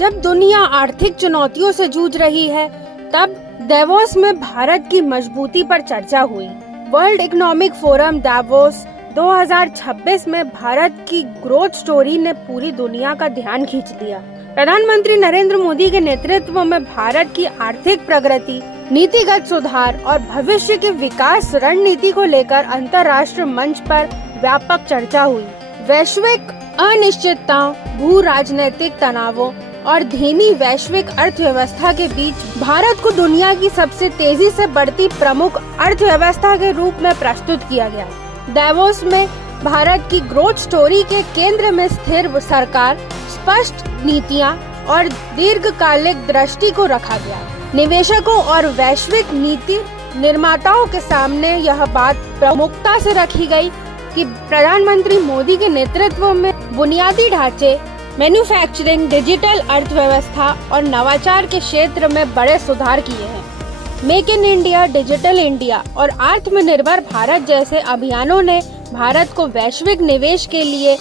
जब दुनिया आर्थिक चुनौतियों से जूझ रही है, तब दावोस में भारत की मजबूती पर चर्चा हुई। वर्ल्ड इकोनॉमिक फोरम दावोस 2026 में भारत की ग्रोथ स्टोरी ने पूरी दुनिया का ध्यान खींच लिया। प्रधानमंत्री नरेंद्र मोदी के नेतृत्व में भारत की आर्थिक प्रगति, नीतिगत सुधार और भविष्य की विकास रणनीति को लेकर अंतर्राष्ट्रीय मंच पर व्यापक चर्चा हुई। वैश्विक अनिश्चितताओं, भू राजनीतिक तनावों और धीमी वैश्विक अर्थव्यवस्था के बीच भारत को दुनिया की सबसे तेजी से बढ़ती प्रमुख अर्थव्यवस्था के रूप में प्रस्तुत किया गया। दावोस में भारत की ग्रोथ स्टोरी के केंद्र में स्थिर सरकार, स्पष्ट नीतियां और दीर्घकालिक दृष्टि को रखा गया। निवेशकों और वैश्विक नीति निर्माताओं के सामने यह बात प्रमुखता से रखी गई कि प्रधानमंत्री मोदी के नेतृत्व में बुनियादी ढांचे, मैन्युफैक्चरिंग, डिजिटल अर्थव्यवस्था और नवाचार के क्षेत्र में बड़े सुधार किए हैं। Make in India, digital India और आत्मनिर्भर भारत जैसे अभियानों ने भारत को वैश्विक निवेश के लिए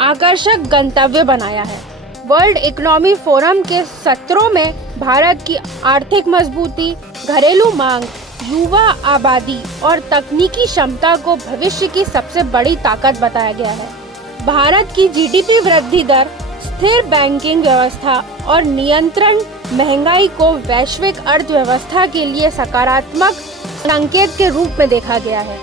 आकर्षक गंतव्य बनाया है। वर्ल्ड इकोनॉमिक फोरम के सत्रों में भारत की आर्थिक मजबूती, घरेलू मांग, युवा आबादी और तकनीकी क्षमता को भविष्य की सबसे बड़ी ताकत बताया गया है। भारत की जीडीपी वृद्धि दर, स्थिर बैंकिंग व्यवस्था और नियंत्रण महंगाई को वैश्विक अर्थव्यवस्था के लिए सकारात्मक संकेत के रूप में देखा गया है।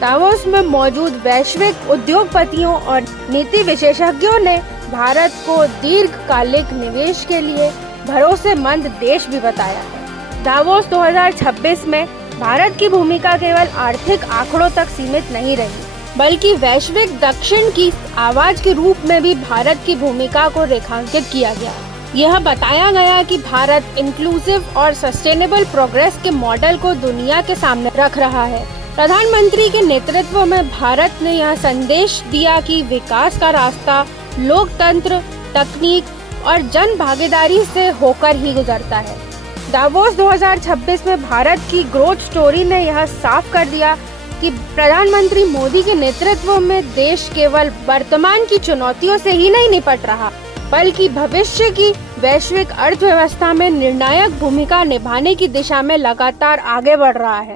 दावोस में मौजूद वैश्विक उद्योगपतियों और नीति विशेषज्ञों ने भारत को दीर्घकालिक निवेश के लिए भरोसेमंद देश भी बताया है। दावोस 2026 में भारत की भूमिका केवल आर्थिक आंकड़ों तक सीमित नहीं रही, बल्कि वैश्विक दक्षिण की आवाज के रूप में भी भारत की भूमिका को रेखांकित किया गया। यह बताया गया कि भारत इंक्लूसिव और सस्टेनेबल प्रोग्रेस के मॉडल को दुनिया के सामने रख रहा है। प्रधानमंत्री के नेतृत्व में भारत ने यह संदेश दिया कि विकास का रास्ता लोकतंत्र, तकनीक और जन भागीदारी से होकर ही गुजरता है। दावोस 2026 में भारत की ग्रोथ स्टोरी ने यह साफ कर दिया कि प्रधानमंत्री मोदी के नेतृत्व में देश केवल वर्तमान की चुनौतियों से ही नहीं निपट रहा, बल्कि भविष्य की वैश्विक अर्थव्यवस्था में निर्णायक भूमिका निभाने की दिशा में लगातार आगे बढ़ रहा है।